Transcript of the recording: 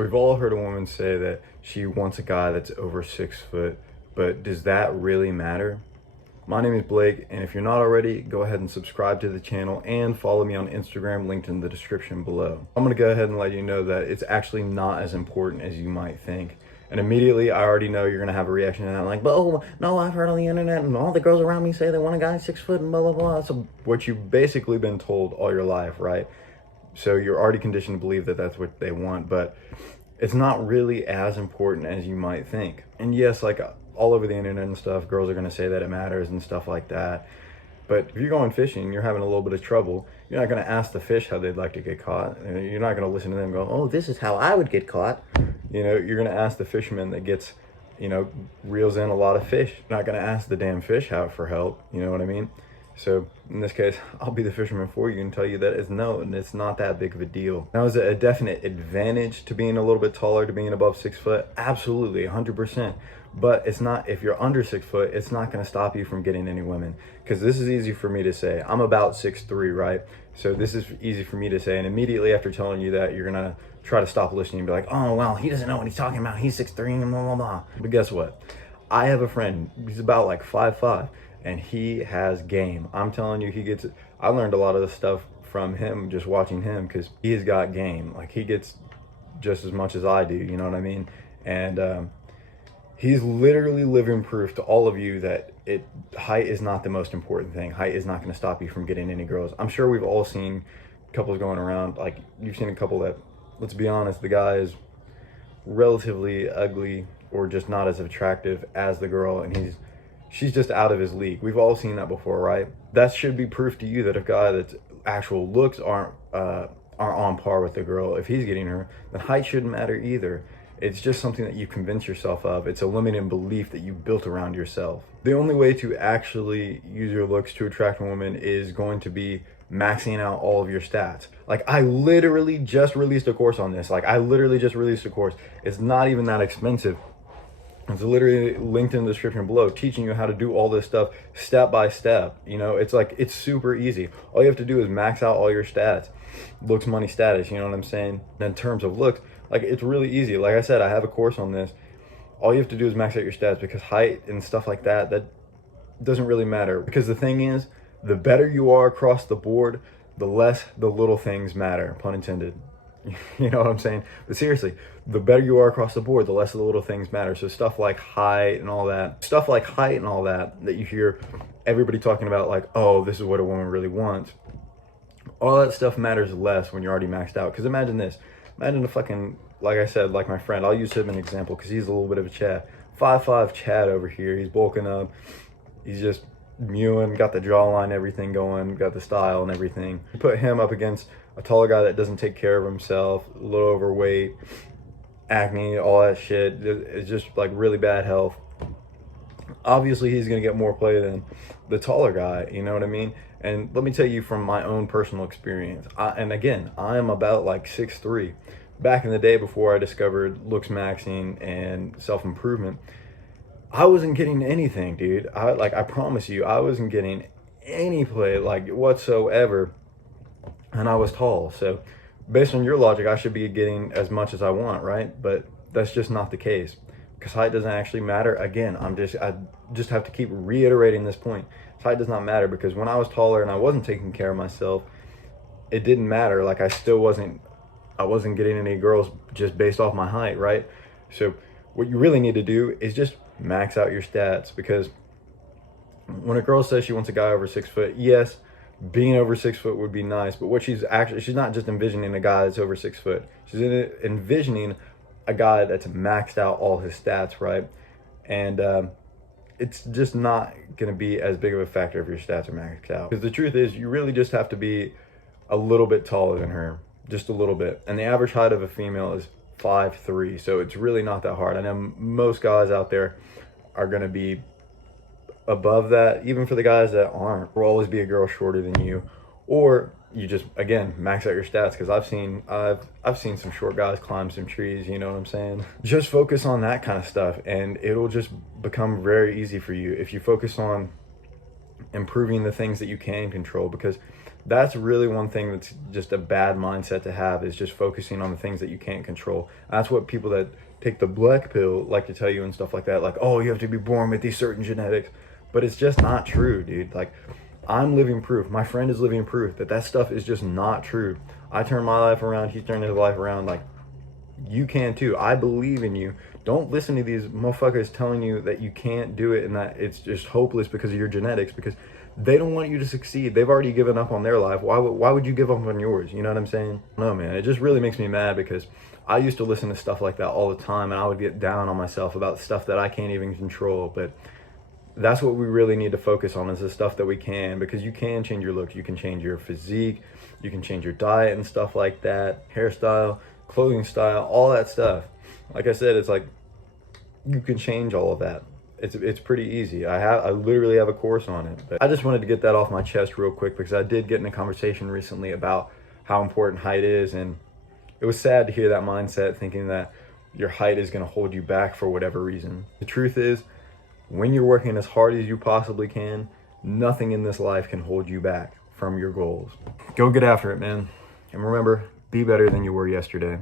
We've all heard a woman say that she wants a guy that's over 6 foot, but does that really matter? My name is Blake, and if you're not already, go ahead and subscribe to the channel and follow me on Instagram, linked in the description below. I'm gonna go ahead and let you know that it's actually not as important as you might think. And immediately, I already know you're gonna have a reaction to that, like, but oh, no, I've heard on the internet and all the girls around me say they want a guy 6 foot and blah, blah, blah. So what you've basically been told all your life, right? So you're already conditioned to believe that that's what they want, but it's not really as important as you might think. And yes, like all over the internet and stuff, girls are gonna say that it matters and stuff like that. But if you're going fishing and you're having a little bit of trouble, you're not gonna ask the fish how they'd like to get caught. You're not gonna listen to them go, oh, this is how I would get caught. You're gonna ask the fisherman that gets, reels in a lot of fish. You're not gonna ask the damn fish how for help, you know what I mean? So in this case, I'll be the fisherman for you and tell you that it's not that big of a deal. Now, is it a definite advantage to being a little bit taller, to being above 6 foot? Absolutely, 100%. But it's not, if you're under 6 foot, it's not gonna stop you from getting any women. Because this is easy for me to say. I'm about 6'3", right? So this is easy for me to say. And immediately after telling you that, you're gonna try to stop listening and be like, oh, well, he doesn't know what he's talking about. He's 6'3", and blah, blah, blah. But guess what? I have a friend, he's about like 5'5", and he has game. I'm telling you, I learned a lot of this stuff from him, just watching him, because he's got game. Like, he gets just as much as I do, you know what I mean? And he's literally living proof to all of you that height is not the most important thing. Height is not gonna stop you from getting any girls. I'm sure we've all seen couples going around, like you've seen a couple that, let's be honest, the guy is relatively ugly or just not as attractive as the girl, and she's just out of his league. We've all seen that before, right? That should be proof to you that a guy that's actual looks aren't on par with the girl, if he's getting her, then height shouldn't matter either. It's just something that you convince yourself of. It's a limiting belief that you built around yourself. The only way to actually use your looks to attract a woman is going to be maxing out all of your stats. Like, I literally just released a course on this. It's not even that expensive. It's literally linked in the description below, teaching you how to do all this stuff step by step. It's super easy. All you have to do is max out all your stats. Looks, money, status, you know what I'm saying? In terms of looks, like, it's really easy. Like I said, I have a course on this. All you have to do is max out your stats, because height and stuff like that doesn't really matter. Because the thing is, the better you are across the board, the less the little things matter, pun intended. You know what I'm saying? But seriously, the better you are across the board, the less the little things matter. So stuff like height and all that that you hear everybody talking about, like, oh, this is what a woman really wants. All that stuff matters less when you're already maxed out. Because imagine this. Imagine a fucking, like I said, like my friend, I'll use him as an example because he's a little bit of a Chad. 5'5" Chad over here. He's bulking up. He's just mewing, got the jawline, everything going, got the style and everything. You put him up against a taller guy that doesn't take care of himself, a little overweight, acne, all that shit. It's just like really bad health. Obviously, he's gonna get more play than the taller guy, you know what I mean? And let me tell you from my own personal experience, and again, I am about like 6'3". Back in the day, before I discovered looksmaxing and self-improvement, I wasn't getting anything, dude. I promise you, I wasn't getting any play, like, whatsoever, and I was tall. So based on your logic, I should be getting as much as I want, right? But that's just not the case, because height doesn't actually matter. Again, I just have to keep reiterating this point. Height does not matter, because when I was taller and I wasn't taking care of myself, it didn't matter. Like, I wasn't getting any girls just based off my height, right? So what you really need to do is just max out your stats, because when a girl says she wants a guy over 6 foot, yes, being over 6 foot would be nice, but what she's not just envisioning a guy that's over 6 foot. She's envisioning a guy that's maxed out all his stats, right? And it's just not going to be as big of a factor if your stats are maxed out. Because the truth is, you really just have to be a little bit taller than her, just a little bit. And the average height of a female is 5'3", so it's really not that hard. I know most guys out there are going to be above that. Even for the guys that aren't, will always be a girl shorter than you, or you just, again, max out your stats. Because I've seen some short guys climb some trees, you know what I'm saying? Just focus on that kind of stuff, and it'll just become very easy for you if you focus on improving the things that you can control. Because That's really one thing that's just a bad mindset to have, is just focusing on the things that you can't control. That's what people that take the black pill like to tell you and stuff like that. Like, oh, you have to be born with these certain genetics. But it's just not true, dude. Like, I'm living proof. My friend is living proof that that stuff is just not true. I turned my life around. He turned his life around. Like, you can too. I believe in you. Don't listen to these motherfuckers telling you that you can't do it and that it's just hopeless because of your genetics, because they don't want you to succeed. They've already given up on their life. Why would you give up on yours? You know what I'm saying? No, man. It just really makes me mad, because I used to listen to stuff like that all the time, and I would get down on myself about stuff that I can't even control. But that's what we really need to focus on, is the stuff that we can, because you can change your look. You can change your physique. You can change your diet and stuff like that, hairstyle, clothing style, all that stuff. Like I said, it's like you can change all of that. It's pretty easy. I literally have a course on it. But I just wanted to get that off my chest real quick, because I did get in a conversation recently about how important height is, and it was sad to hear that mindset, thinking that your height is going to hold you back for whatever reason. The truth is, when you're working as hard as you possibly can, nothing in this life can hold you back from your goals. Go get after it, man. And remember, be better than you were yesterday.